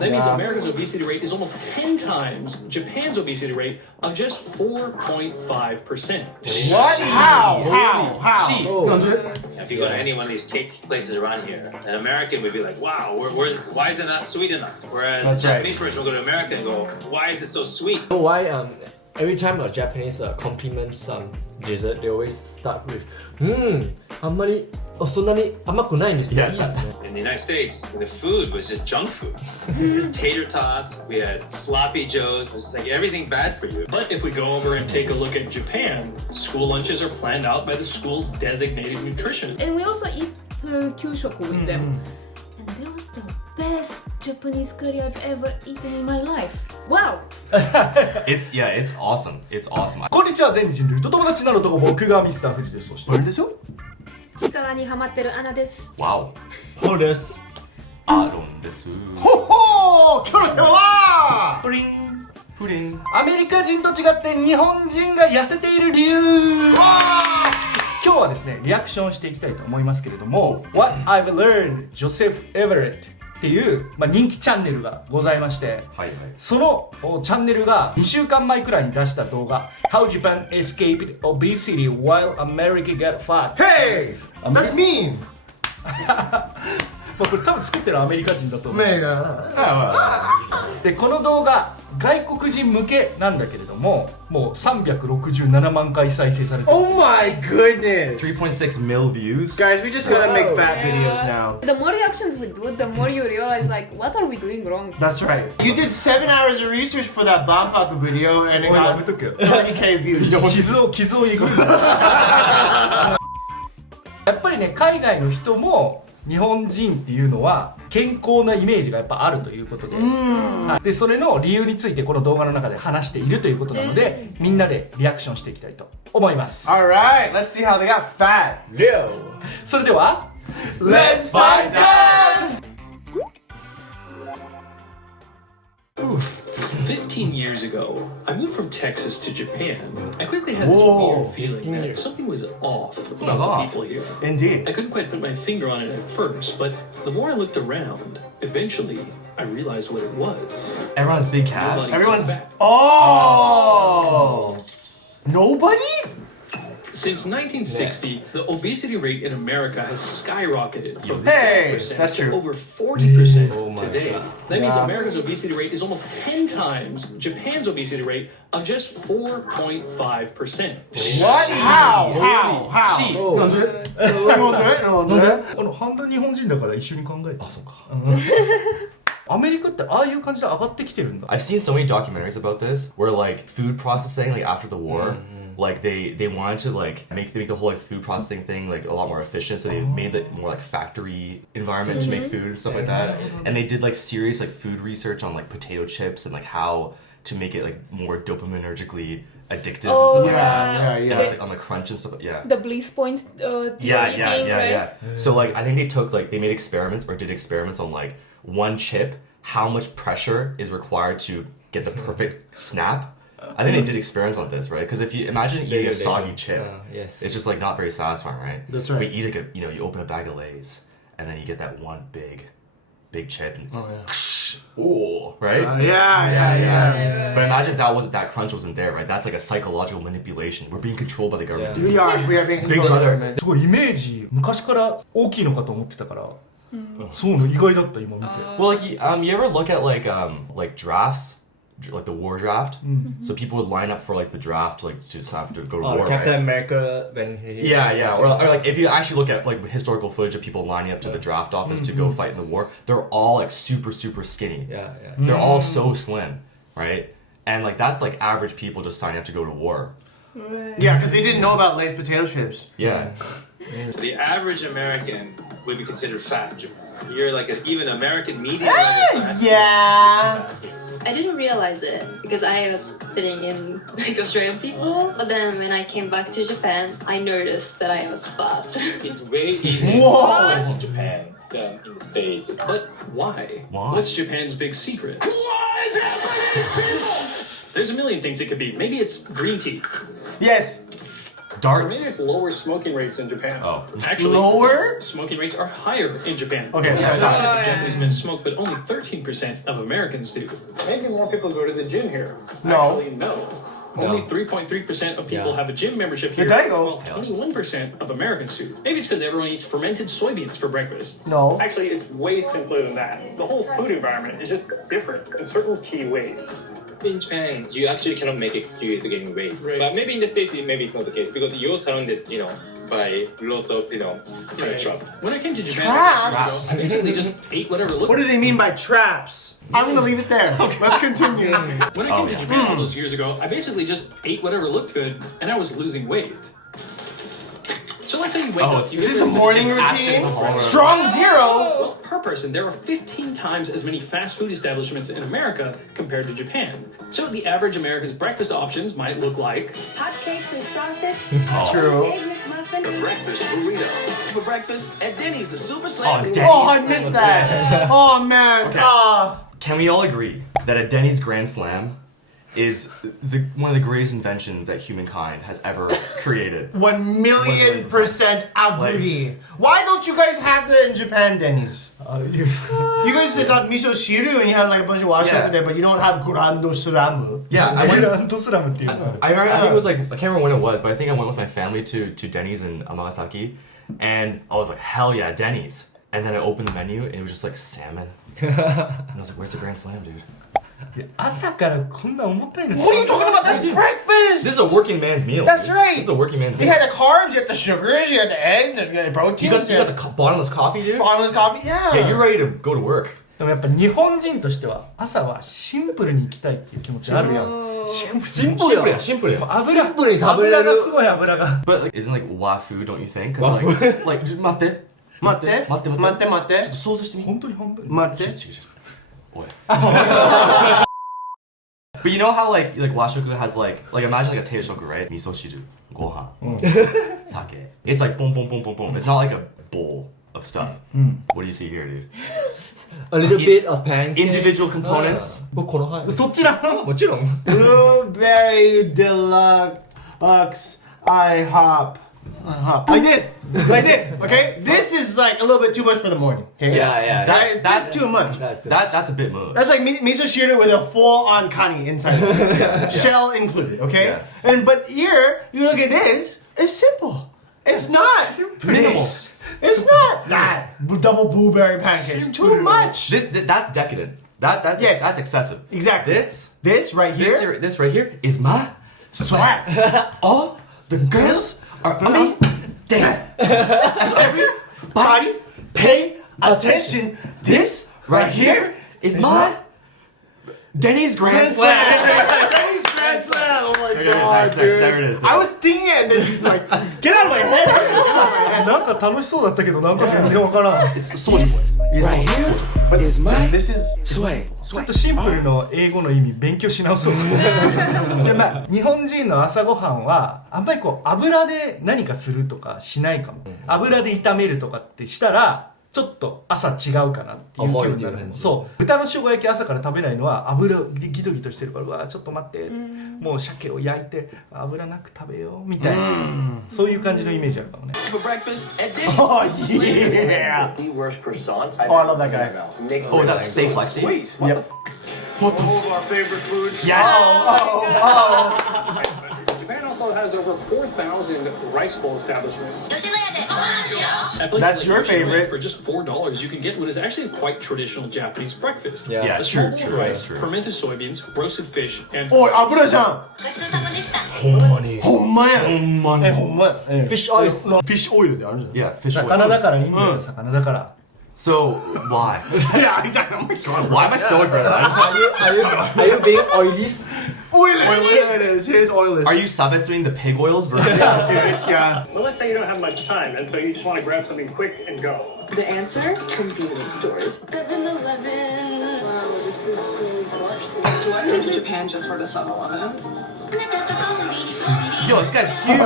That means America's obesity rate is almost 10 times Japan's obesity rate of just 4.5%. What? How? If you go to any one of these cake places around here, an American would be like, wow, why is it not sweet enough? Whereas a Japanese person will go to America and go, why is it so sweet? Why every time a Japanese compliments some dessert, they always start with あんまりそんなに甘くないんですね。いいですね。 In the United States, the food was just junk food. We had tater tots, we had sloppy joes, it was like everything bad for you. But if we go over and take a look at Japan, school lunches are planned out by the school's designated nutritionist. And we also eat kyushoku with them. And that was the best Japanese curry I've ever eaten in my life. Wow! It's awesome. It's awesome. こんにちは、全人類と友達なのと僕がミスター富士です。そしてあれでしょ？力にハマってるアナです。 Wow. そうです。アロンです。ほほー、今日のテーマはプリン。プリン。アメリカ人と違って日本人が痩せている理由。今日はですね、リアクションしていきたいと思いますけれども What I've Learned Joseph Everett っていう、人気チャンネルがございまして、そのチャンネルが2週間前くらいに出した動画 How Japan Escaped Obesity While America Got Fat Hey! That's mean! これ多分作ってるアメリカ人だと思う。でこの動画外国人向けなんだけれどももう367万回再生されてる。 Oh my goodness! 3.6 mil views. Guys, we just gotta make fat videos now. The more reactions we do, the more you realize like, what are we doing wrong? That's right. You did 7 hours of research for that Bangkok video and it got 30k views. 傷をえぐるやっぱりね海外の人も日本人っていうのは健康なイメージがやっぱあるということで、でそれの理由についてこの動画の中で話しているということなので、みんなでリアクションしていきたいと思います。 Alright, let's see how they got fat. それでは Let's find out! 15 years ago, I moved from Texas to Japan. I quickly had this weird feeling that something was off about the people here. Indeed. I couldn't quite put my finger on it at first, but the more I looked around, eventually I realized what it was. Everyone's big calves. Everyone's... Oh! Nobody? Since 1960, the obesity rate in America has skyrocketed from Hey, 50% that's to true. over 40% today. That means America's obesity rate is almost 10 times Japan's obesity rate of just 4.5%. What? How? なんで半分日本人だから一緒に考えて。あ、そうか。アメリカってああいう感じで上がってきてるんだ。 I've seen so many documentaries about this where like food processing like after the war like they wanted to like make the whole like food processing thing like a lot more efficient, so they made it more like factory environment to make food and stuff like that, and they did like serious like food research on like potato chips and like how to make it like more dopaminergically addictive and stuff like that. And, like, on the crunch and stuff. The bliss point Yeah. So like I think they made experiments or did experiments on like one chip, how much pressure is required to get the perfect snap. I think they did experiments on this, right? Because if you imagine eating a soggy chip, it's just like not very satisfying, right? That's right. But you eat like you open a bag of Lay's and then you get that one big chip and right? Yeah. But imagine if that crunch wasn't there, right? That's like a psychological manipulation. We're being controlled by the government. We are being Big brother. すごいイメージ昔から大きいのかと思ってたから、そうの意外だった今見て。 Well, like you ever look at like drafts, like the war draft. So people would line up for like the draft, like to have to go to war. Captain Right? America when he Or like if you actually look at like historical footage of people lining up to the draft office to go fight in the war, they're all like super skinny. They're all so slim, right? And like that's like average people just signing up to go to war. Yeah, because they didn't know about Lay's potato chips. Yeah. So the average American would be considered fat in Japan. You're like even American medium level fat. Yeah. I didn't realize it because I was fitting in like Australian people, but then when I came back to Japan, I noticed that I was fat. It's way easier to fat in Japan than in the States. But why? What's Japan's big secret? There's a million things it could be. Maybe it's green tea. Yes. Darts. Maybe it's lower smoking rates in Japan. Oh. Actually, Lower? smoking rates are higher in Japan. Okay, 25% sorry. of Japanese men smoke, but only 13% of Americans do. Maybe more people go to the gym here. No. Actually, no. Only 3.3% of people have a gym membership here, There you go. while 21% of Americans do. Maybe it's because everyone eats fermented soybeans for breakfast. No. Actually, it's way simpler than that. The whole food environment is just different in certain key ways. In Japan, you actually cannot make excuse to gain weight. Right. But maybe in the States, maybe it's not the case because you're surrounded, by lots of, traps. When I came to Japan, Traps? I basically just ate whatever looked. What do they mean by traps? I'm gonna leave it there. Let's continue. When I came to Japan all those years ago, I basically just ate whatever looked good, and I was losing weight. So let's say you wake up. Is this a morning routine? Strong zero. Well, per person, there are 15 times as many fast food establishments in America compared to Japan. So the average American's breakfast options might look like Hotcakes and sausage. True. Egg McMuffin. breakfast burrito. For breakfast at Denny's, the super slam. Oh, I missed that. Oh man. Okay. Ah. Can we all agree that a Denny's Grand Slam is one of the greatest inventions that humankind has ever created? 1,000,000% agree. Why don't you guys have that in Japan, Denny's? You guys got miso shiru and you have like a bunch of wash over there, but you don't have grando suramu. Yeah, I went. グランドスラムっていうのは I think it was like, I can't remember when it was, but I think I went with my family to Denny's in Amagasaki, and I was like, hell yeah, Denny's. And then I opened the menu and it was just like salmon. And I was like, where's the Grand Slam, dude? 朝からこんな重たいの What are you talking about? That's breakfast! This is a working man's meal. That's dude. right. This is a working man's You meal. had the carbs, you had the sugars, you had the eggs, you had the proteins, You got the bottomless coffee, dude? bottomless coffee. Yeah, you're ready to go to work. でもやっぱ日本人としては朝はシンプルに行きたいっていう気持ちあるやんシンプルシンプルやシンプルや油シンプルに食べれる油がすごい油が But like, isn't like wafu, don't you think? 'Cause like, 待って待って待って待って待ってちょっと想像してみ本当に半分待って おいBut you know how like washoku has like imagine like a teishoku, right? Miso shiru, gohan, sake. It's like boom, boom, boom, boom, boom. It's not like a bowl of stuff. What do you see here, dude? A little bit of pancake Individual components. 僕この範囲そっちなのもちろん Blueberry deluxe IHOP. Like this, okay? This is like a little bit too much for the morning. Okay? Yeah. That's too much. That's a bit much. That's like miso shiru with a full-on kani inside, shell included. Okay, but here you look at this. It's simple. It's not Minimal. It's not that double blueberry pancakes. Too much. That's decadent. That's excessive. Exactly. This right here. This right here is my Swag. All the girls are on me. Damn. Everybody, pay attention. This right here is my Denny's Grand Slam. Denny's Grand Slam. Oh my Okay, god, next, dude. there it is. I was thinking it and then you like, get out of my head. Get out of my head. なんか楽しそうだったけどなんか全然わからん It's Soulja Boy. Right here, but this is sway. ちょっとシンプルの英語の意味勉強し直そうでまあ日本人の朝ごはんはあんまりこう油で何かするとかしないかも油で炒めるとかってしたらちょっと朝違うかなっていう気分になるそう豚の生姜焼き朝から食べないのは油でギトギトしてるからうわちょっと待ってもう鮭を焼いて油なく食べようみたいなそういう感じのイメージあるかもね For breakfast at Denny's. Oh yeah. The worst croissants. Oh, I love that guy. Oh, is that steak flexi? Sweet. What the What the All of our favorite foods. Yes. Oh. Japan also has over 4,000 rice bowl establishments. At places That's like your Yoshinoya, favorite. For just $4, you can get what is actually a quite traditional Japanese breakfast. Yeah, a true, small bowl of true, rice, true. fermented soybeans, roasted fish, and おい、油じゃん。ほんまや。ほんまや。Fish oil. フィッシュオイルであるじゃん。 Yeah, fish oil. 魚だからいいんだよ魚だから So why? いや、exactly. Oh my god. Why am I so aggressive? Are you being oily? Oilless. Here's oilless. Are you substituting the pig oils versus? Dude, yeah. Well, let's say you don't have much time, and so you just want to grab something quick and go. The answer? Convenience stores. 7-Eleven. Wow, this is so boxy. Do I go to Japan just for the 7-Eleven? Yo, this guy's huge.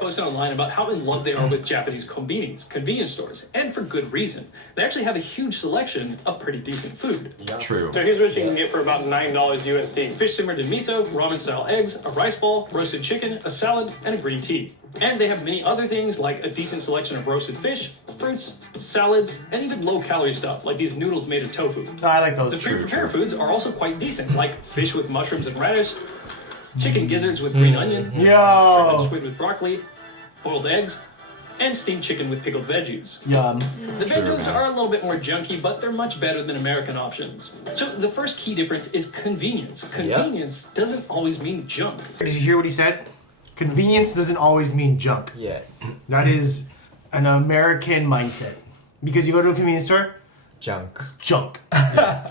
Posted online about how in love they are with Japanese convenience stores, and for good reason. They actually have a huge selection of pretty decent food. True. So here's what you can get for about $9 USD. Fish simmered in miso, ramen-style eggs, a rice ball, roasted chicken, a salad, and a green tea. And they have many other things like a decent selection of roasted fish, fruits, salads, and even low-calorie stuff like these noodles made of tofu. I like those. The pre-prepared foods are also quite decent, like fish with mushrooms and radish, chicken gizzards with green onion, Yo. squid with broccoli, boiled eggs, and steamed chicken with pickled veggies. Yum. The menus are a little bit more junky, but they're much better than American options. So the first key difference is convenience. Convenience doesn't always mean junk. Did you hear what he said? Convenience doesn't always mean junk. Yeah. That is an American mindset. Because you go to a convenience store, Junk. junk.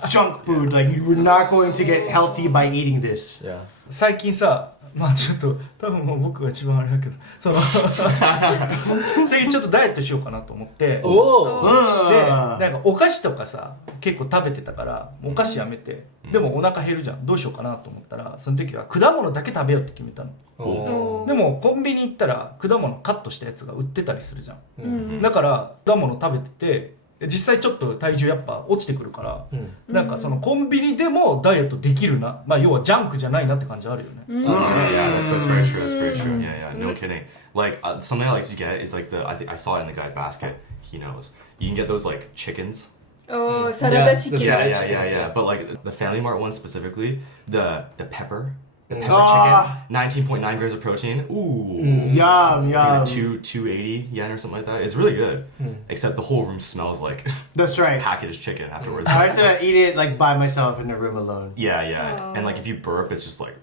Junk food. Like, you were not going to get healthy by eating this. Yeah. 最近さ、まあちょっと多分もう僕が一番あれだけど、その最近ちょっとダイエットしようかなと思って、でなんかお菓子とかさ結構食べてたからお菓子やめて、でもお腹減るじゃん、どうしようかなと思ったらその時は果物だけ食べようって決めたの。でもコンビニ行ったら果物カットしたやつが売ってたりするじゃん、だから果物食べてて実際ちょっと体重やっぱ落ちてくるから、なんかそのコンビニでもダイエットできるな、まあ要はジャンクじゃないなって感じあるよね。Yeah, that's very true. That's very true. Yeah, no kidding. Like something I like to get is like I think I saw it in the guy basket. He knows. You can get those like chickens. Oh, salad chicken. Yeah. But like the Family Mart one specifically, the pepper. The pepper chicken, 19.9 grams of protein. Ooh. Yum. 280 yen or something like that. It's really good. Except the whole room smells like That's right. packaged chicken afterwards. I have to eat it like by myself in a room alone. Yeah. And like if you burp, it's just like,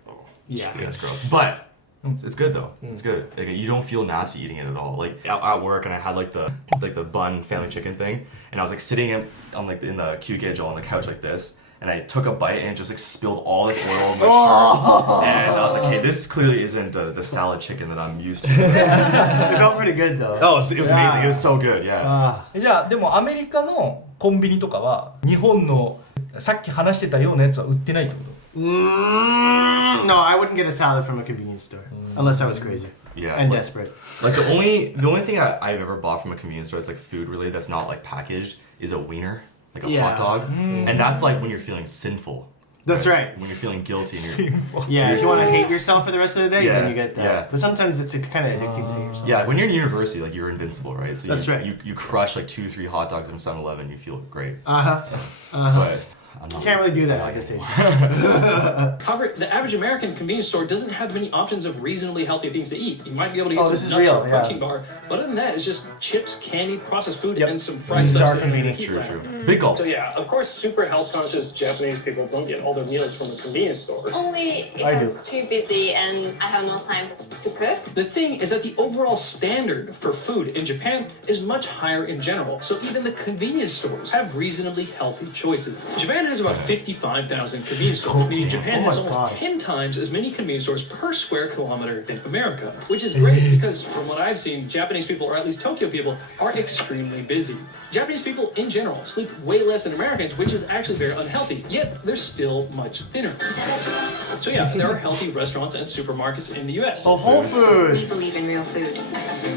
Yeah. it's gross. But it's good though. It's good. Like you don't feel nasty eating it at all. Like at work, and I had like the bun family chicken thing, and I was like sitting on like in the kyugejo on the couch like this. And I took a bite and it just like spilled all this oil on my shirt. And I was like, hey, this clearly isn't the salad chicken that I'm used to. It felt pretty good though. Oh, it was amazing. It was so good, yeah. じゃあでもアメリカのコンビニとかは日本のさっき話してたようなやつは売ってないってこと？ No, I wouldn't get a salad from a convenience store unless I was crazy and desperate. Like the only thing I've ever bought from a convenience store that's like food related that's not like packaged is a wiener, like a hot dog, and that's like when you're feeling sinful. That's right. When you're feeling guilty. And Yeah, if you want to hate yourself for the rest of the day, Yeah, then you get that. yeah. But sometimes it's kind of addicting to hate yourself. yeah, when you're in university, like you're invincible, right? So That's right. You crush like 2-3 hot dogs from 7-Eleven, you feel great. Uh-huh. But You can't really do that at this age. However, the average American convenience store doesn't have many options of reasonably healthy things to eat. You might be able to get this is some nuts real, or a protein bar, but other than that, it's just chips, candy, processed food, and some fried These stuff. are convenient. true. Big gulp. So yeah, of course, super health conscious Japanese people don't get all their meals from a convenience store. Only if I I'm do. too busy and I have no time to cook. The thing is that the overall standard for food in Japan is much higher in general, so even the convenience stores have reasonably healthy choices. Japan has about 55,000 convenience stores, meaning Japan has almost 10 times as many convenience stores per square kilometer than America, which is great because from what I've seen, Japanese people, or at least Tokyo people, are extremely busy. Japanese people in general sleep way less than Americans, which is actually very unhealthy, yet they're still much thinner. So yeah, there are healthy restaurants and supermarkets in the US. Oh, Whole We Foods. believe in real food.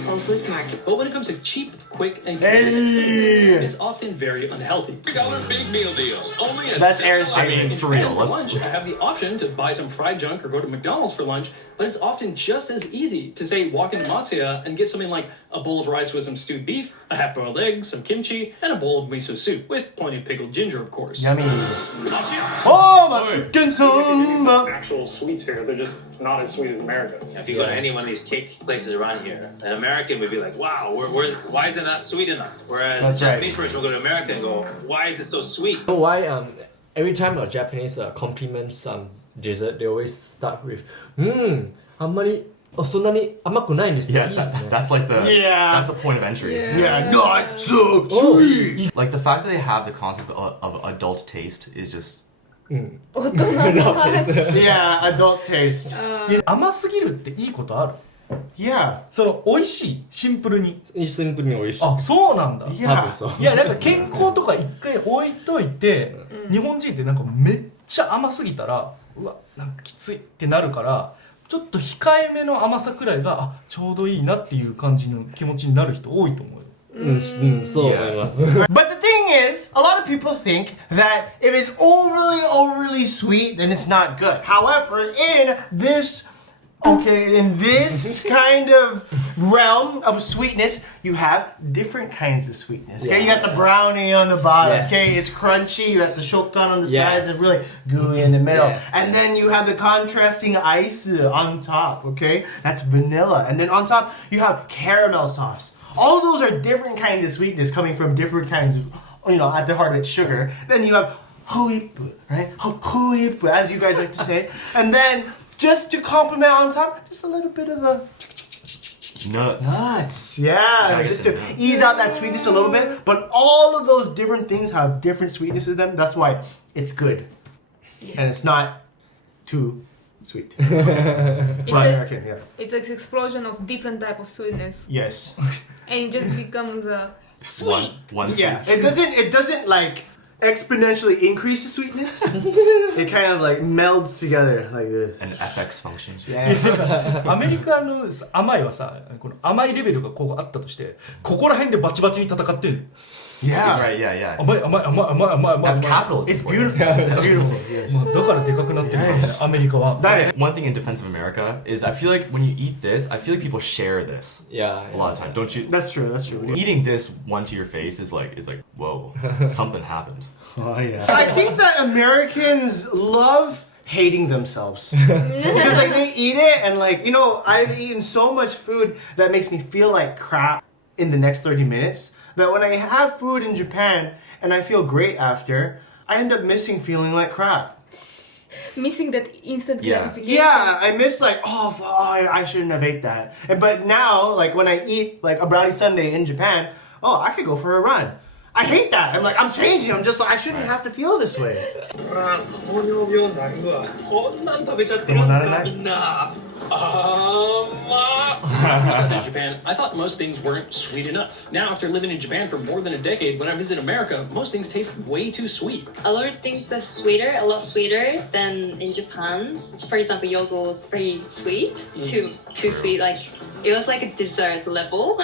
Whole Foods Market. But when it comes to cheap, quick, and convenient, it's often very unhealthy. $3 big meal deal. Only at That's Aaron's I favorite. mean, In for real, Japan, for let's- lunch, I have the option to buy some fried junk or go to McDonald's for lunch, but it's often just as easy to say walk into Matsuya and get something like a bowl of rice with some stewed beef, a half-boiled egg, some kimchi, and a bowl of miso soup, with plenty of pickled ginger, of course. Yummy. Oh, my Actual sweets here, they're just not as sweet as America's. If you go to any one of these cake places around here, an American would be like, wow, why is it not sweet enough? Whereas That's a right. Japanese person will go to America and go, why is it so sweet? You know why every time a Japanese compliments some dessert, they always start with あんまりそんなに甘くないんですね。 Yeah, いいですね。 that's like the Yeah. that's the point of entry. Yeah, not so sweet. Like the fact that they have the concept of adult taste is just 大人の話 Yeah, adult taste. 甘すぎるっていいことある？ Yeah. その美味しいシンプルに。シンプルに美味しい。あ、そうなんだ。多 Yeah. 分そう。いやなんか健康とか一回置いといて、日本人ってなんかめっちゃ甘すぎたらうわなんかきついってなるからちょっと控えめの甘さくらいがちょうどいいなっていう感じの気持ちになる人多いと思うよ。そう思います。 But the thing is, a lot of people think that if it's overly sweet, then it's not good. However, in this kind of realm of sweetness, you have different kinds of sweetness. Okay, you got the brownie on the bottom. Yes. Okay, it's crunchy. You got the shokan on the Yes. sides. It's really gooey in the middle. Yes. And then you have the contrasting ice on top. Okay, that's vanilla. And then on top, you have caramel sauce. All those are different kinds of sweetness coming from different kinds of, at the heart of it, sugar. Then you have huipu, right? Huipu, as you guys like to say. And then, just to complement on top, just a little bit of a Nuts. yeah, just to ease out that sweetness a little bit. But all of those different things have different sweetness in them. That's why it's good, and it's not too sweet. For American, yeah. It's an explosion of different type of sweetness, Yes. and it just becomes sweet. One Yeah. sweet. It doesn't like exponentially increase the sweetness. It kind of like melds together like this. An FX function. Yeah. アメリカの甘いはさ、この甘いレベルがこうあったとして、ここら辺でバチバチに戦ってる。 Yeah. Right, yeah. 甘い。 That's capitalism. It's for you. beautiful. It's beautiful. Yes. まあだからでかくなってるんだよね、アメリカは。 One thing in defense of America is I feel like when you eat this, I feel like people share this Yeah. a lot of time. Don't you? That's true. That's true. Eating this one to your face is like whoa, something happened. Oh yeah. I think that Americans love hating themselves because like they eat it and like I've eaten so much food that makes me feel like crap in the next 30 minutes that when I have food in Japan and I feel great after, I end up missing feeling like crap. Missing that instant Yeah. gratification. Yeah, I miss like I shouldn't have ate that. But now like when I eat like a brownie sundae in Japan, I could go for a run. I hate that. I'm like, I'm changing. I'm just like, I shouldn't have to feel this way. 糖尿病なるわ。こんなん食べちゃってるんですかみんな。In Japan, I thought most things weren't sweet enough. Now, after living in Japan for more than a decade, when I visit America, most things taste way too sweet. A lot of things are sweeter, a lot sweeter than in Japan. For example, yogurt's very sweet, too sweet. Like it was like a dessert level.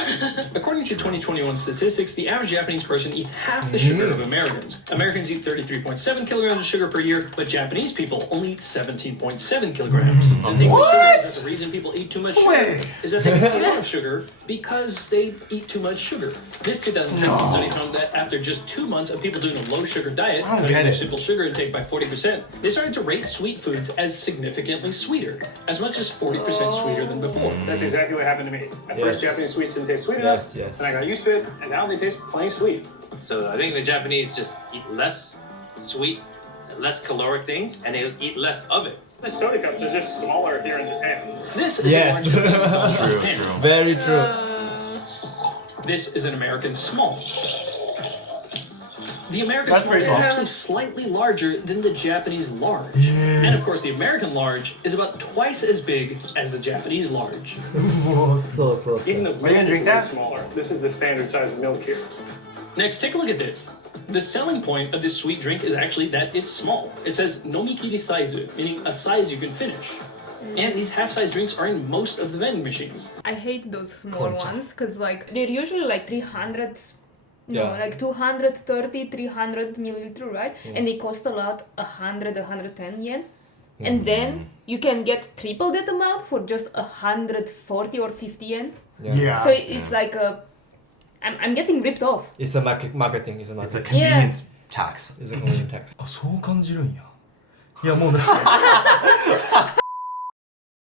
According to 2021 statistics, the average Japanese person eats half the sugar of Americans. Americans eat 33.7 kilograms of sugar per year, but Japanese people only eat 17.7 kilograms. The thing with sugar is that the reason people eat too much sugar is that they eat a lot of sugar because they eat too much sugar. This 2016 study found that after just 2 months of people doing a low sugar diet, cutting their simple sugar intake by 40%, they started to rate sweet foods as significantly sweeter, as much as 40% sweeter than before. That's exactly what happened to me. At first, Japanese sweets didn't taste sweet enough, and I got used to it, and now they taste plenty sweet. So I think the Japanese just eat less sweet, less caloric things, and they eat less of it. The soda cups are just smaller here in Japan. This is Yes. a large cup of Japan. Very true. This is an American small. The American That's small pretty is small. actually slightly larger than the Japanese large. And of course, the American large is about twice as big as the Japanese large. So. Even the you gonna milk is drink way that? smaller. This is the standard size of milk here. Next, take a look at this. The selling point of this sweet drink is actually that it's small. It says nomikiri saizu, meaning a size you can finish. And these half-size drinks are in most of the vending machines. I hate those small ones because like they're usually like 300. No, like 230, 300 milliliter, right? And they cost a lot, 100, 110 yen. And then you can get triple that amount for just 140 or 50 yen. Yeah. So it's like I'm getting ripped off. It's a marketing. It's a It's a marketing. convenience tax. It's a convenience tax. あ、そう感じるんや。いやもうね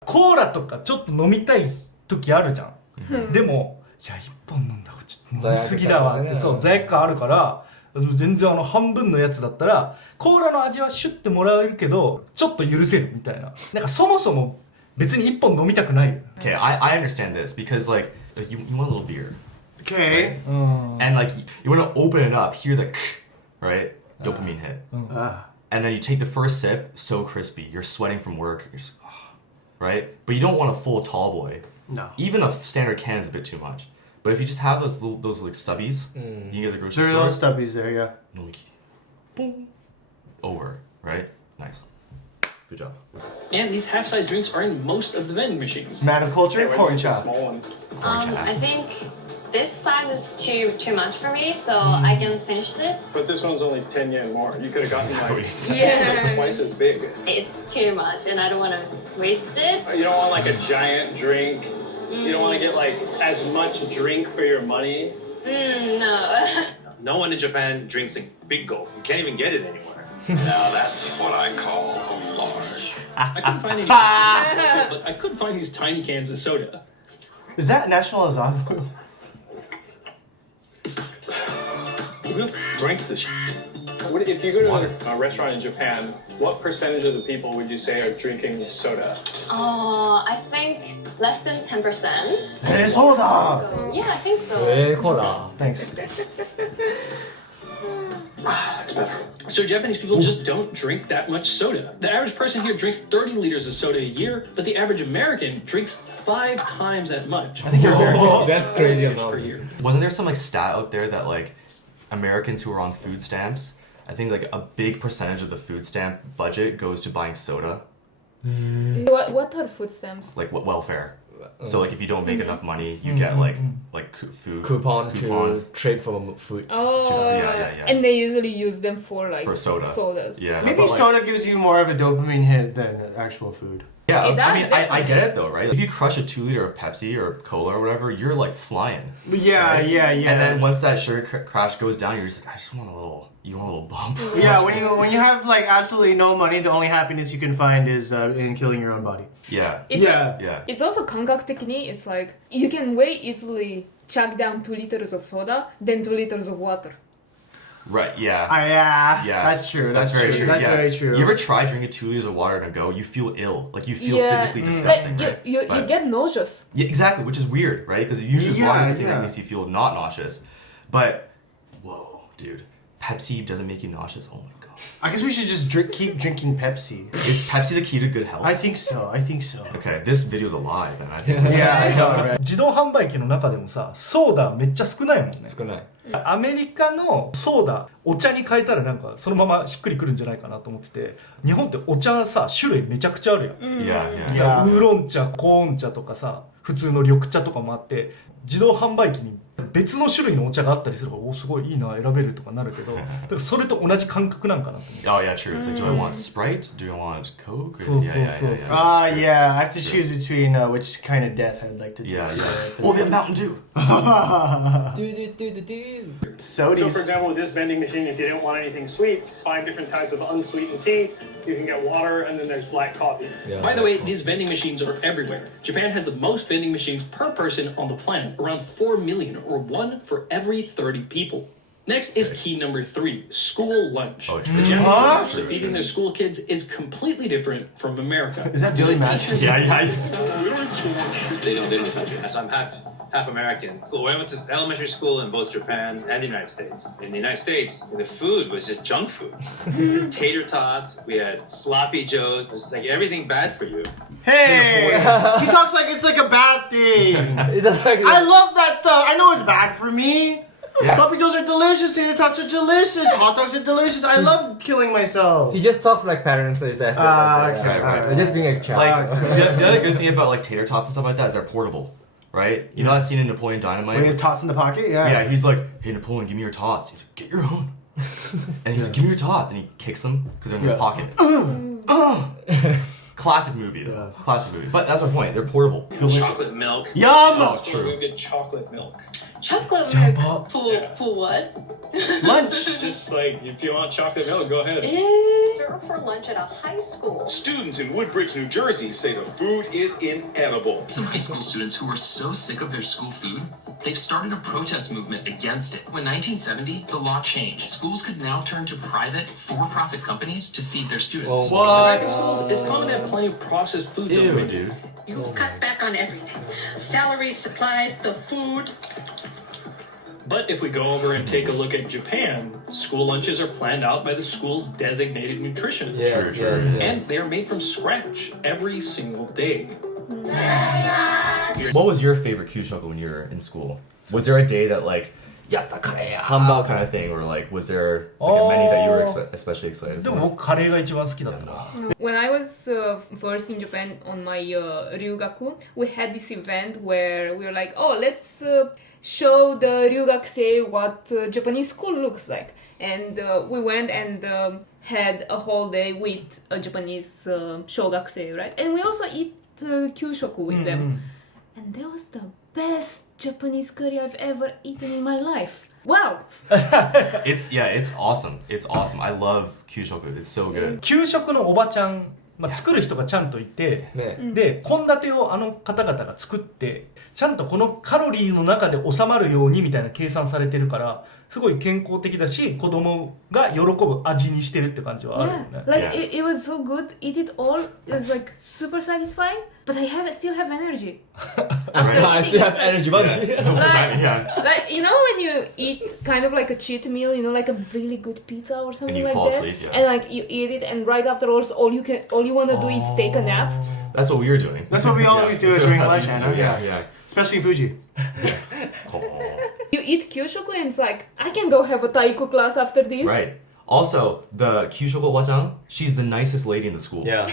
コーラとかちょっと飲みたい時あるじゃん。でもいや1本飲んだらちょっと飲みすぎだわってそう罪悪感あるから全然半分のやつだったらコーラの味はシュッてもらえるけどちょっと許せるみたいな。なんかそもそも別に1本飲みたくない。 Okay, I understand this because like you want a little beer. Okay. And like you want to open it up, hear the right dopamine hit, and then you take the first sip, so crispy. You're sweating from work, you're just, right? But you don't want a full tall boy. No. Even a standard can is a bit too much. But if you just have those like stubbies, you can get at the grocery There are store. little stubbies there, yeah. Boom. Over, right? Nice. Good job. And these half-size drinks are in most of the vending machines. Man of culture, corn chop. Small one. I think this size is too much for me, so I can finish this. But this one's only 10 yen more. You could have gotten like, Yeah. twice as big. It's too much, and I don't want to waste it. You don't want like a giant drink. You don't want to get like as much drink for your money. No. No one in Japan drinks a big gulp. You can't even get it anywhere. Now that's what I call a large. I couldn't find any, but I could find these tiny cans of soda. Is that National Azabu? Who drinks this? What, if you go to a restaurant in Japan, what percentage of the people would you say are drinking soda? I think less than 10%. Hey, soda! Yeah, I think so. コーラ Thanks. That's better. So Japanese people just don't drink that much soda. The average person here drinks 30 liters of soda a year, but the average American drinks 5 times that much. I think you're American. That's crazy per amount. year. Wasn't there some like stat out there that like Americans who are on food stamps, I think like a big percentage of the food stamp budget goes to buying soda, What are food stamps? like welfare. So like if you don't make enough money, you get like food coupons coupons. to trade for food. Oh, yeah. and they usually use them for like For soda. sodas. Yeah, Maybe but, like, soda gives you more of a dopamine hit than actual food. Yeah, It does, I mean, I definitely. get it though, right? If you crush a 2 liter of Pepsi or Cola or whatever, you're like flying. Yeah, yeah, yeah. And then once that sugar crash goes down, you're just like, I just want a little, you want a little bump. Yeah, when you have like absolutely no money, the only happiness you can find is in killing your own body. Yeah. It's Yeah. It's also 感覚的に it's like you can way easily chuck down 2 liters of soda than 2 liters of water. Right, yeah. Yeah, that's true. That's very true. That's yeah. very true. You ever try drinking 2 liters of water in a go? You feel ill. Like you feel Yeah. physically disgusting, Like, right? you But- get nauseous. Yeah, exactly, which is weird, right? Because usually Yeah, water is the thing yeah. that makes you feel not nauseous. But, whoa, dude. Pepsi doesn't make you nauseous? Oh my god. I guess we should just keep drinking Pepsi. Is Pepsi the key to good health? I think so. I think so. Okay, this video's a lie, then. I think. Yeah, I know, right? 自動販売機の中でもさ、ソーダめっちゃ少ないもんね。少ない。アメリカのソーダ、お茶に変えたらなんかそのまましっくりくるんじゃないかなと思ってて、日本ってお茶さ、種類めちゃくちゃあるやん。Yeah, yeah. いやウーロン茶、コーン茶とかさ、普通の緑茶とかもあって、自動販売機に別の種類のお茶があったりするから、おすごいいいな、選べるとかなるけど、だからそれと同じ感覚なんかなと思う。 Oh, yeah, true. It's like, do I want Sprite? Do I want Coke? Or- So, yeah, so, yeah, so, yeah, yeah. Yeah. I have to choose between which kind of death I'd like to take. Yeah, yeah. Oh, they have Mountain Dew. So, for Sodies. example, with this vending machine, if you don't want anything sweet, 5 different types of unsweetened tea. You can get water, and then there's black coffee. By the way, these vending machines are everywhere. Japan has the most vending machines per person on the planet, around 4 million, or 1 for every 30 people. Next is key number 3, school lunch. Oh, The true. Japanese Huh? approach to feeding their school kids is completely different from America. Is that Billy Madison? Yeah, yeah. They don't touch it. So I'm half American. I went to elementary school in both Japan and the United States. In the United States, the food was just junk food. Tater tots, we had sloppy joes. It was like everything bad for you. Hey, he talks like it's like a bad thing. Is that like I love that stuff. I know it's bad for me. Floppy joes are delicious. Tater tots are delicious. Hot dogs are delicious. I love killing myself. He just talks like parents, so that's okay, right. Just being a child. Like, the other good thing about like tater tots and stuff like that is they're portable, right? You know that scene in Napoleon Dynamite? When he has tots in the pocket, yeah. Yeah, he's like, hey Napoleon, give me your tots. He's like, get your own. And he's like, give me your tots. And he kicks them because they're in his pocket. Classic movie, though. Classic movie. But that's my point. They're portable. Chocolate milk. Yum! Oh, true. We get chocolate milk. Chocolate milk. For what? Lunch. Just like, if you want chocolate milk, go ahead. Served for lunch at a high school. Students in Woodbridge, New Jersey say the food is inedible. Some high school students who are so sick of their school food, they've started a protest movement against it. When 1970, the law changed. Schools could now turn to private, for-profit companies to feed their students. What? Schools, it's common to have plenty of processed foods Ew, over here. dude. You cut back on everything. Salaries, supplies, the food. But if we go over and take a look at Japan, school lunches are planned out by the school's designated nutritionists. And they are made from scratch every single day. What was your favorite Kyushoku when you were in school? Was there a day that like yeah, the Korea hamba kind of thing, or like was there like a menu that you were especially excited で for? も僕カレーが一番好きだったな。 When I was first in Japan on my ryugaku, we had this event where we were like, oh, let's show the ryugakusei what Japanese school looks like. And we went and had a whole day with a Japanese shogakusei, right? And we also eat kyushoku with them. And that was the best Japanese curry I've ever eaten in my life. Wow! It's awesome. It's awesome. I love kyushoku. It's so good. 給食のおばちゃん、作る人がちゃんといて、で献立をあの方々が作ってちゃんとこのカロリーの中で収まるようにみたいな計算されてるからすごい健康的だし子供が喜ぶ味にしてるって感じはあるよね。 Like it was so good. Eat it all. It was like super satisfying. But I still have energy. I still have energy. Like you know when you eat kind of like a cheat meal, you know, like a really good pizza or something And you like fall that, asleep, yeah. and like you eat it, and right afterwards, all you want to do is take a nap. That's what we were doing. That's what we always do during That's what lunch, we used to Anna. do, yeah. Especially Fuji. You eat kyushoku and it's like, I can go have a taiko class after this. Right. Also, the kyushoku wachan, she's the nicest lady in the school. Yeah.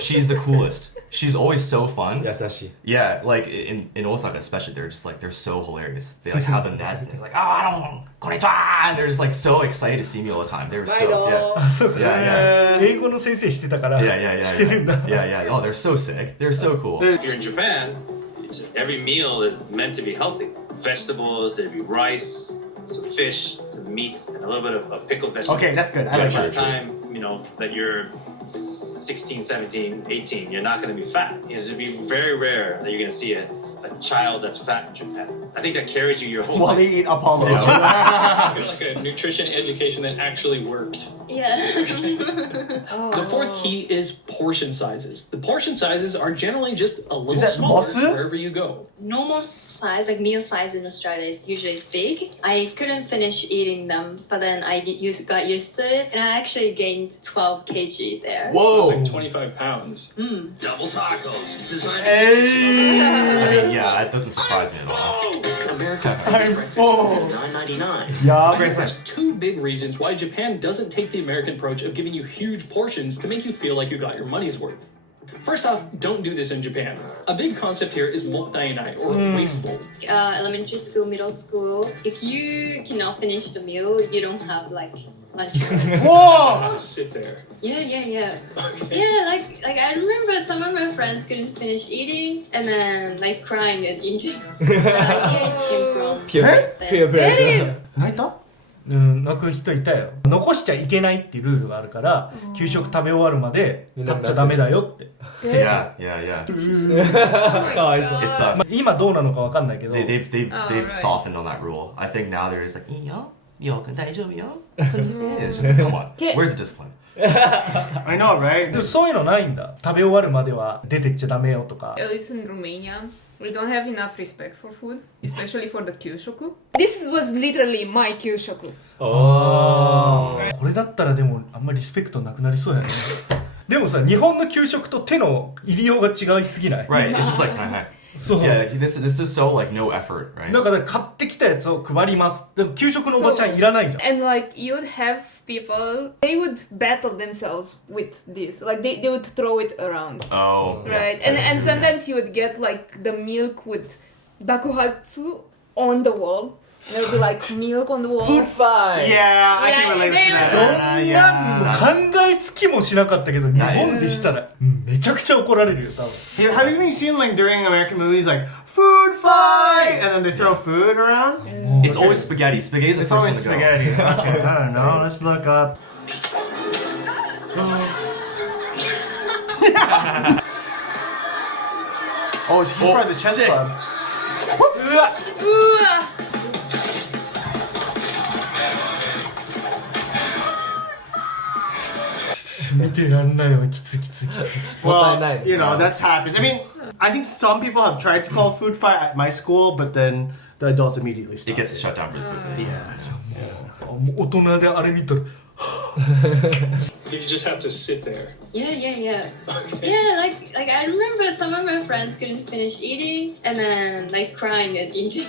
She's the coolest. She's always so fun. Yasashi. Yeah, like in Osaka especially, they're so hilarious. They like have the nets and they're like, I don't know, konnichiwa, and they're just like so excited to see me all the time. They were stoked. Yeah. そうか、英語の先生してたから知ってるんだ。 Yeah. Oh, they're so sick. They're so cool. If you're in Japan, every meal is meant to be healthy. Vegetables, there'd be rice, some fish, some meats, and a little bit of pickled vegetables. Okay, that's good. So I like by that. the time, that you're 16, 17, 18, you're not going to be fat. It's going to be very rare that you're going to see a child that's fat in Japan. I think that carries you your whole While life. they eat Apollo. Like a nutrition education that actually worked. Yeah. The fourth key is portion sizes. The portion sizes are generally just a little that smaller mosu? wherever you go. Normal size, like meal size in Australia is usually big. I couldn't finish eating them, but then I got used to it, and I actually gained 12 kg there. So it's like 25 pounds. Double tacos. Designed I mean, yeah, that doesn't surprise me at all. America's I'm full. $9.99. Yeah, There's two big reasons why Japan doesn't take the American approach of giving you huge portions to make you feel like you got your money's worth. First off, don't do this in Japan. A big concept here is mottainai, or wasteful. Elementary school, middle school. If you cannot finish the meal, you don't have like lunch break. Whoa! Just sit there. Yeah. Yeah, like I remember some of my friends couldn't finish eating and then like crying and eating. The idea came from Peer pressure. 泣いた？泣く人いたよ。残しちゃいけないっていうルールがあるから給食食べ終わるまで立っちゃダメだよって。 Yeah. かわいそう。 It's まあ今どうなのかわかんないけど they've right. softened on that rule. I think now they're just like, yo, it's just come on. Where's the discipline? I know, right? でもそういうのないんだ。食べ終わるまでは出てっちゃダメよとか。 At least in Romania, we don't have enough respect for food, especially for the kyushoku. This was literally my kyushoku. これだったらでもあんまりリスペクトなくなりそうやね。でもさ、日本の給食と手の入りようが違いすぎない？ Right, it's just like, hi. そう。 Yeah, this is so like no effort, right? だから買ってきたやつを配ります。でも給食のおばちゃんいらないじゃん。 And like you would have people, they would battle themselves with this. Like they would throw it around. Oh. Right? And sometimes you would get like the milk with bakuhatsu on the wall. And there would be like milk on the wall. Food fight! Yeah, I can relate to that. そんなの考えつきもしなかったけど日本でしたらめちゃくちゃ怒られるよ多分。 Have you even seen like during American movies like food fight and then they throw food around? It's always spaghetti. Spaghetti's the It's first always one to go. spaghetti. Okay, I don't know. Let's look up. Oh, he's part of the chess sick. club. Ooh. 見てらんないわきつきつ。 Well, you know, that's happened. I mean, I think some people have tried to call food fight at my school, but then the adults immediately It stopped. gets shut down pretty quickly. Yeah. もう大人であれ見たら So you just have to sit there. Yeah. Yeah, like I remember some of my friends couldn't finish eating and then like crying and eating.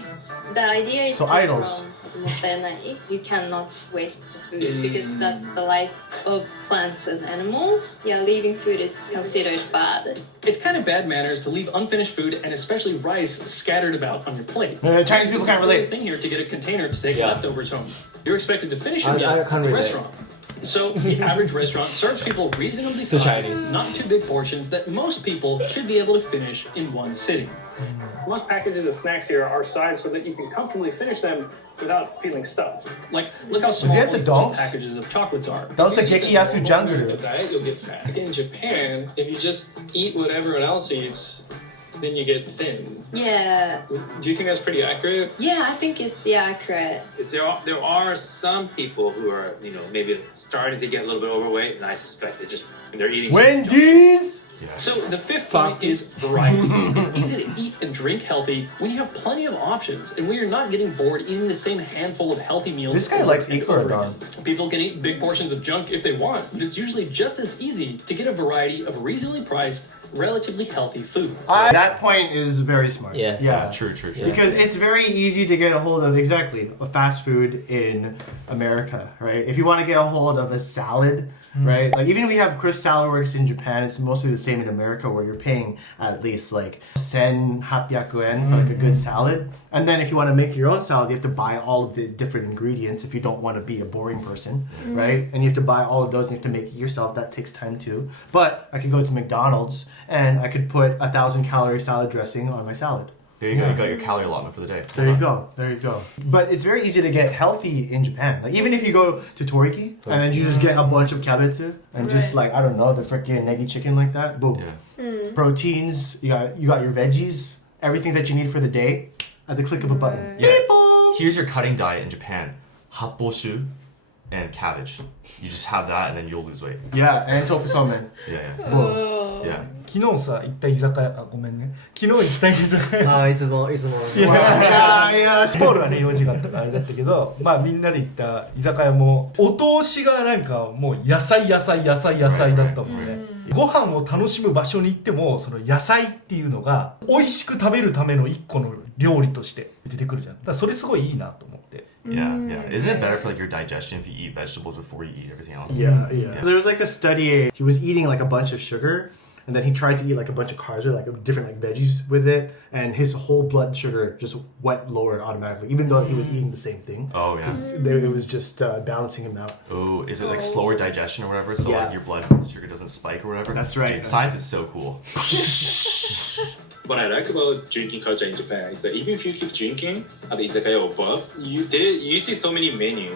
The idea is So came idols. from mottenai. You cannot waste the food because that's the life of plants and animals. Yeah, leaving food is considered bad. It's kind of bad manners to leave unfinished food and especially rice scattered about on your plate. Chinese people can't relate. Thing here to get a container to take leftovers home. You're expected to finish a meal I at can't the relate. restaurant. So the average restaurant serves people reasonably The sized, Chinese. not too big portions that most people should be able to finish in one sitting. Most packages of snacks here are sized so that you can comfortably finish them without feeling stuffed. Like, look how small he at the these donks? packages of chocolates are. That was the Gekiyasu The Janguru. diet, you'll get fat. In Japan, if you just eat what everyone else eats, then you get thin. Yeah. Do you think that's pretty accurate? Yeah, I think it's accurate. There are some people who are, maybe starting to get a little bit overweight, and I suspect they're eating. Wendy's. So the fifth point is variety. It's easy to eat and drink healthy when you have plenty of options and when you're not getting bored eating the same handful of healthy meals. This guy over likes and over Ecuador. again. People can eat big portions of junk if they want, but it's usually just as easy to get a variety of reasonably priced, relatively healthy food. That point is very smart. Yes. Yeah. True. Because it's very easy to get a hold of of fast food in America, right? If you want to get a hold of a salad, right? Like even if we have Crisp Salad Works in Japan, it's mostly the same in America where you're paying at least like 1,800 yen for like a good salad. And then if you want to make your own salad, you have to buy all of the different ingredients if you don't want to be a boring person, right? And you have to buy all of those and you have to make it yourself. That takes time too. But I could go to McDonald's and I could put 1,000-calorie salad dressing on my salad. There you go. You got your calorie allotment for the day. There you go. But it's very easy to get healthy in Japan. Like even if you go to Toriki and then you just get a bunch of kibetsu and just like I don't know the freaking negi chicken like that. Boom. Yeah. Proteins. You got your veggies. Everything that you need for the day at the click of a button. Yeah. Here's your cutting diet in Japan: happoshu and cabbage. You just have that and then you'll lose weight. Yeah, and tofu somen. Yeah. Boom. Yeah. 昨日さ行った居酒屋ごめんね昨日行った居酒屋ああいつもいやポールはね用事があったからあれだったけどまあみんなで行った居酒屋もお通しがなんかもう野菜だったもんねご飯を楽しむ場所に行ってもその野菜っていうのが美味しく食べるための一個の料理として出てくるじゃんだからそれすごいいいなと思って Yeah. Isn't it better for like your digestion if you eat vegetables before you eat everything else? Yeah. There was like a study. He was eating like a bunch of sugar, and then he tried to eat like a bunch of carbs with like different like veggies with it, and his whole blood sugar just went lower automatically, even though he was eating the same thing. Oh yeah. Because it was just balancing him out. Oh, is it like slower digestion or whatever? So like your blood sugar doesn't spike or whatever? That's right. Dude, science is so cool. What I like about drinking culture in Japan is that even if you keep drinking at the izakaya or pub, you see so many menu,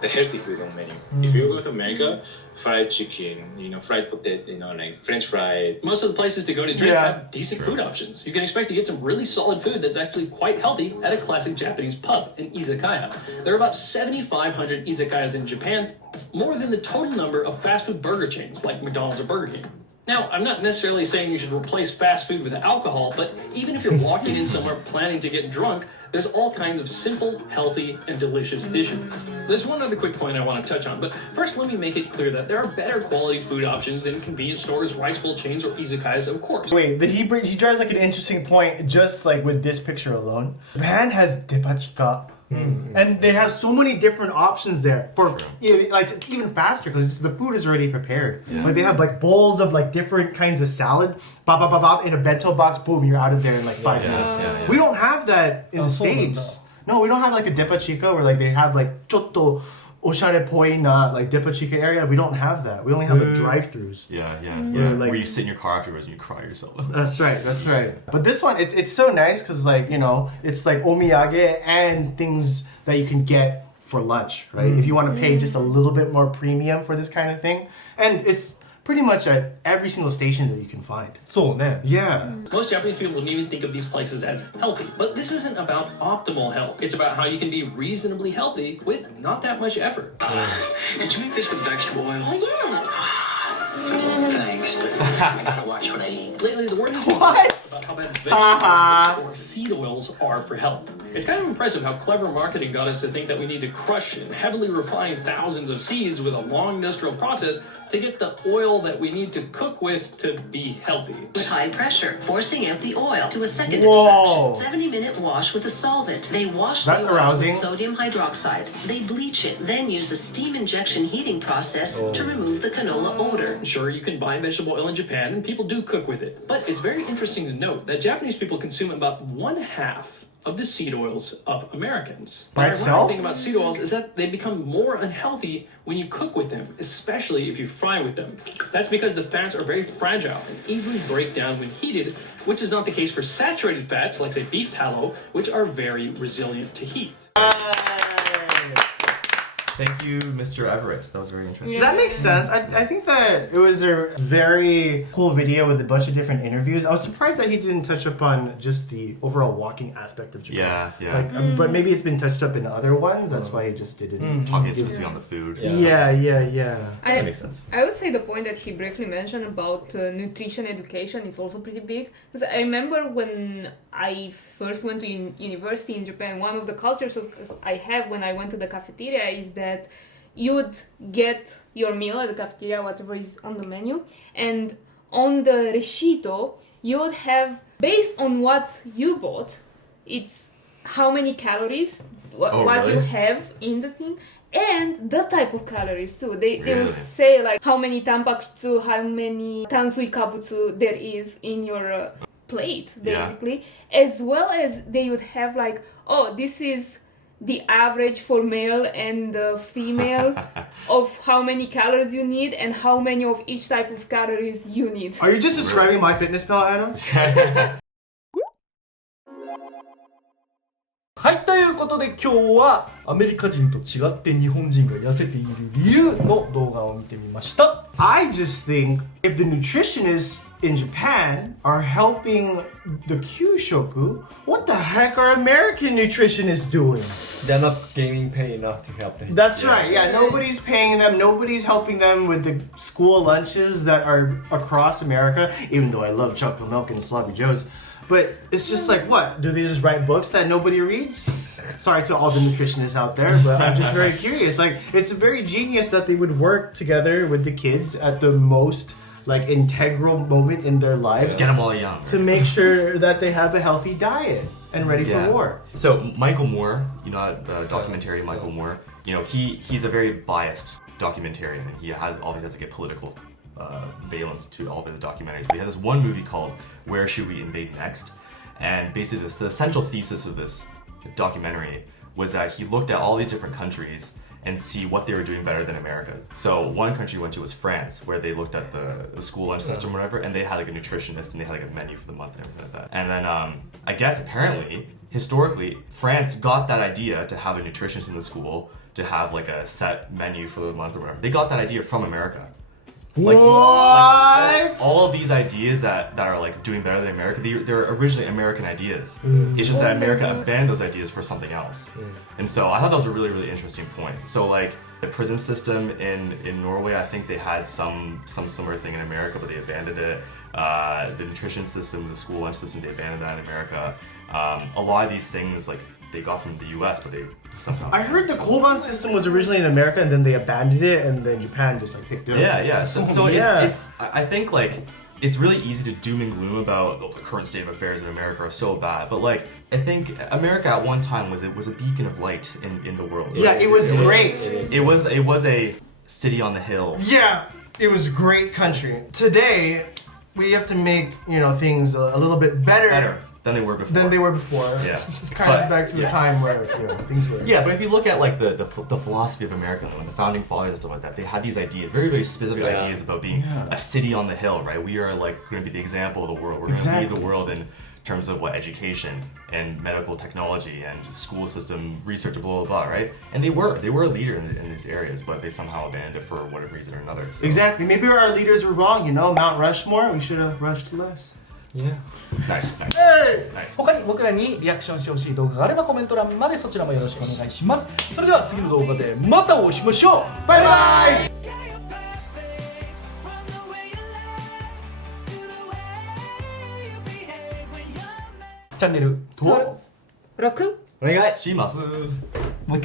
the healthy food on menu. If you go to America, fried chicken, fried potato, like French fried. Most of the places to go to drink have decent food options. You can expect to get some really solid food that's actually quite healthy at a classic Japanese pub, an izakaya. There are about 7,500 izakayas in Japan, more than the total number of fast food burger chains like McDonald's or Burger King. Now, I'm not necessarily saying you should replace fast food with alcohol, but even if you're walking in somewhere planning to get drunk, there's all kinds of simple, healthy, and delicious dishes. There's one other quick point I want to touch on, but first let me make it clear that there are better quality food options than convenience stores, rice bowl chains, or izakayas, of course. Wait, he drives like an interesting point just like with this picture alone. Japan has depachika. And they have so many different options there for like even faster because the food is already prepared. Like they have like bowls of like different kinds of salad, in a bento box, boom, you're out of there in like 5 minutes. We don't have that in the States. No, we don't have like a depachika where like they have like chotto oshare poina like depachika area. We don't have that. We only have like drive-throughs. Yeah. Like, where you sit in your car afterwards and you cry yourself. That's right. But this one, it's so nice because like it's like omiyage and things that you can get for lunch, right? If you want to pay just a little bit more premium for this kind of thing, and it's pretty much at every single station that you can find. Yeah. Most Japanese people wouldn't even think of these places as healthy, but this isn't about optimal health. It's about how you can be reasonably healthy with not that much effort. Did you make this with vegetable oil? Oh, yes. Thanks, but I gotta watch what I eat. Lately, the word has been about how bad vegetable oils or seed oils are for health. It's kind of impressive how clever marketing got us to think that we need to crush and heavily refine thousands of seeds with a long industrial process to get the oil that we need to cook with to be healthy. With high pressure, forcing out the oil to a second Whoa. extraction. 70-minute wash with a solvent. They wash That's the oils arousing. with sodium hydroxide. They bleach it, then use a steam injection heating process to remove the canola odor. Sure, you can buy vegetable oil in Japan, and people do cook with it. But it's very interesting to note that Japanese people consume about 1/2 of the seed oils of Americans. By The ironic itself? thing about seed oils is that they become more unhealthy when you cook with them, especially if you fry with them. That's because the fats are very fragile and easily break down when heated, which is not the case for saturated fats, like say beef tallow, which are very resilient to heat. Thank you, Mr. Everett. That was very interesting. That makes sense. I think that it was a very cool video with a bunch of different interviews. I was surprised that he didn't touch up on just the overall walking aspect of Japan. Yeah. Like, but maybe it's been touched up in other ones. That's why he just didn't. Talking specifically on the food. Yeah. That makes sense. I would say the point that he briefly mentioned about nutrition education is also pretty big. Because I remember when I first went to university in Japan, one of the cultures I have when I went to the cafeteria is that you'd get your meal at the cafeteria, whatever is on the menu, and on the reshito, you would have, based on what you bought, it's how many calories, what really? you have in the thing, and the type of calories too. They Really? will say like how many tanpakutsu, how many tansui kabutsu there is in your plate, basically, as well as they would have like, oh, this is the average for male and female of how many calories you need and how many of each type of calories you need. Are you just describing MyFitnessPal, Anna? はい、ということで今日はアメリカ人と違って日本人が痩せている理由の動画を見てみました。I just think if the nutritionists in Japan are helping the Kyushoku, what the heck are American nutritionists doing? They're not getting paid enough to help them. That's right, yeah, nobody's paying them, nobody's helping them with the school lunches that are across America, even though I love chocolate milk and sloppy joes. But it's just like, what? Do they just write books that nobody reads? Sorry to all the nutritionists out there, but I'm just very curious. Like, it's very genius that they would work together with the kids at the most like integral moment in their lives. Get them all young. To make sure that they have a healthy diet and ready for war. So Michael Moore, you know, the documentary Michael Moore, you know, he's a very biased documentarian. He always has to get political valence to all of his documentaries. But he has this one movie called Where Should We Invade Next? And basically the central thesis of this documentary was that he looked at all these different countries and see what they were doing better than America. So one country he went to was France, where they looked at the school lunch system or whatever, and they had like a nutritionist and they had like a menu for the month and everything like that. And then I guess apparently, historically, France got that idea to have a nutritionist in the school, to have like a set menu for the month or whatever. They got that idea from America. Like, all of these ideas that are like doing better than America, they're originally American ideas. It's just that America abandoned those ideas for something else. And so I thought that was a really, really interesting point. So like the prison system in Norway, I think they had some similar thing in America, but they abandoned it. The nutrition system, the school lunch system, they abandoned that in America. A lot of these things like they got from the US, but they somehow... I heard the Koban system was originally in America and then they abandoned it and then Japan just like picked it up. Yeah. So it's I think like it's really easy to doom and gloom about the current state of affairs in America are so bad, but like I think America at one time was a beacon of light in the world. It was great. It was a city on the hill. Yeah, it was a great country. Today we have to make, you know, things a little bit better than they were before. Yeah. Kind of back to a time where, you know, things were... Yeah, but if you look at like the philosophy of America, when the founding fathers and stuff like that, they had these ideas, very, very specific ideas about being a city on the hill, right? We are like going to be the example of the world. We're going to lead the world in terms of education and medical technology and school system research, blah, blah, blah, right? And they were a leader in these areas, but they somehow abandoned it for whatever reason or another. So. Exactly. Maybe our leaders were wrong, you know? Mount Rushmore, we should have rushed less. Yeah. Nice. Nice. 他に僕らにリアクションしてほしい動画があればコメント欄までそちらもよろしくお願いします。それでは次の動画でまたお会いしましょう。バイバイ。チャンネル登録お願いします。